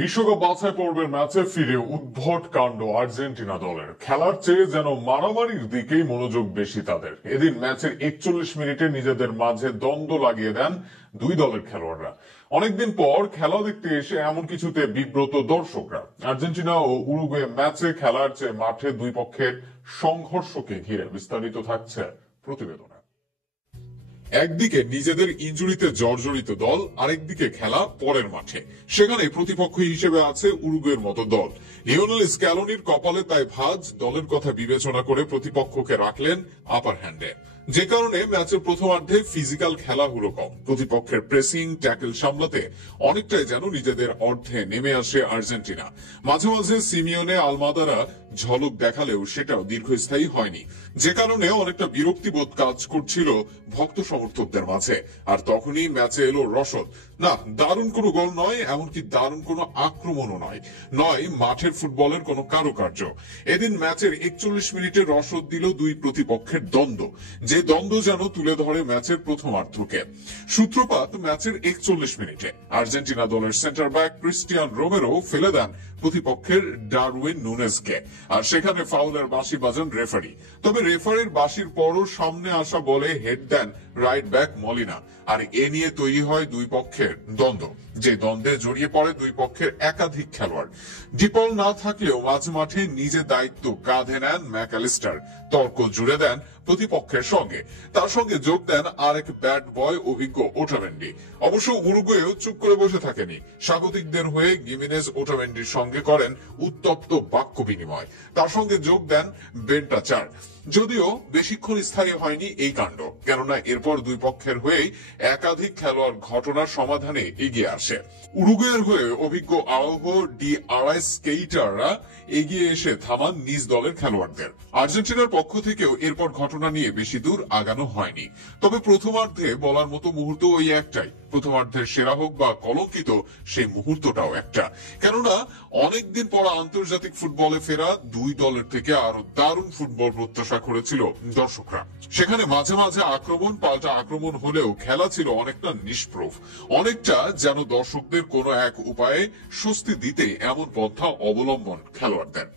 বিশ্বকাপ বাছাই পর্বের ম্যাচে ফিরে উদ্ভট কাণ্ড আর্জেন্টিনা দলের। খেলার চেয়ে যেন মারামারির দিকেই মনোযোগ বেশি তাদের। এদিন ম্যাচের 41 মিনিটে নিজেদের মাঝে দ্বন্দ্ব লাগিয়ে দেন দুই দলের খেলোয়াড়রা। অনেকদিন পর খেলা দেখতে এসে এমন কিছুতে বিব্রত দর্শকরা। আর্জেন্টিনা ও উরুগুয়ে ম্যাচে খেলার চেয়ে মাঠে দুই পক্ষের সংঘর্ষকে ঘিরে বিস্তারিত থাকছে প্রতিবেদনে। একদিকে নিজেদের ইনজুরিতে জর্জরিত দল, আরেকদিকে খেলা পরের মাঠে। সেখানে প্রতিপক্ষ হিসেবে আছে উরুগুয়ের মতো দল। লিওনেল স্ক্যালোনির কপালে তাই ভাঁজ, দলের কথা বিবেচনা করে প্রতিপক্ষকে রাখলেন আপার হ্যান্ডে। যে কারণে ম্যাচের প্রথমার্ধে ফিজিক্যাল খেলা হলো কম। প্রতিপক্ষের প্রেসিং ট্যাকল সামলাতে অনেকটাই যেন নিজেদের অর্ধে নেমে আসে আর্জেন্টিনা। মাঝে মাঝে সিমিওনে আলমাদারা ঝলক দেখালেও সেটাও দীর্ঘস্থায়ী হয়নি, যে কারণে অনেকটা বিরক্তিবোধ কাজ করছিল ভক্ত সমর্থকদের মাঝে। আর তখনই ম্যাচে এলো রসদ। না, দারুণ কোনো গোল নয়, এমনকি দারুণ কোনো আক্রমণও নয় মাঠের ফুটবলের কোনো কারুকার্য। এদিন ম্যাচের 41 মিনিটে রসদ দিল দুই প্রতিপক্ষের দ্বন্দ্ব, যে দ্বন্দ্ব যেন তুলে ধরে ম্যাচের প্রথমার্ধকে। সূত্রপাত ম্যাচের 41 মিনিটে আর্জেন্টিনা দলের সেন্টার ব্যাক ক্রিস্টিয়ান রোমেরো ফেলে দেন প্রতিপক্ষের ডারউইন নুনেজকে, আর সেখানে ফাউলের বাঁশি বাজান রেফারি। তবে রেফারির বাঁশির পরও সামনে আসা বলে হেড দেন রাইট ব্যাক মলিনা। আর এ নিয়ে তৈরি হয় দুই পক্ষের দ্বন্দ্ব, যে দ্বন্দ্বে জড়িয়ে পড়ে দুই পক্ষের একাধিক খেলোয়াড়। ডিপল না থাকলেও মাঝ মাঠে নিজের দায়িত্ব কাঁধে নেন ম্যাকঅ্যালিস্টার, তর্ক জুড়ে দেন প্রতিপক্ষের সঙ্গে। তার সঙ্গে যোগ দেন আরেক ব্যাট বয় অভিজ্ঞ ওটামেন্ডি। অবশ্য উরুগুয়েও চুপ করে বসে থাকেনি। স্বাগতিকদের হয়ে গিমেনেজ ওটামেন্ডির সঙ্গে করেন উত্তপ্ত বাক্য বিনিময়। তার সঙ্গে যোগ দেন বেন্টাচার। যদিও বেশিক্ষণ স্থায়ী হয়নি এই কাণ্ড, কেননা এরপর দুই পক্ষের হয়েই একাধিক খেলোয়াড় ঘটনার সমাধানে এগিয়ে আসে। উরুগুয়ের হয়ে অভিজ্ঞ আরাউহো ডি আরাইসকেইটাররা এগিয়ে এসে থামান নিজ দলের খেলোয়াড়দের। আর্জেন্টিনার পক্ষ থেকেও এরপর ঘটনা নিয়ে বেশি দূর আগানো হয়নি। তবে প্রথমার্ধে বলার মতো মুহূর্ত ওই একটাই। প্রথমার্ধের সেরা হোক বা কলঙ্কিত, সেই মুহূর্তটাও একটা। কেননা অনেকদিন পর আন্তর্জাতিক ফুটবলে ফেরা দুই দলের থেকে আরো দারুণ ফুটবল প্রত্যাশা করেছিল দর্শকরা। সেখানে মাঝে মাঝে আক্রমণ পাল্টা আক্রমণ হলেও খেলা ছিল অনেকটা নিষ্প্রভ, অনেকটা যেন দর্শকদের কোনো এক উপায়ে স্বস্তি দিতে এমন পন্থা অবলম্বন খেলোয়াড়দের।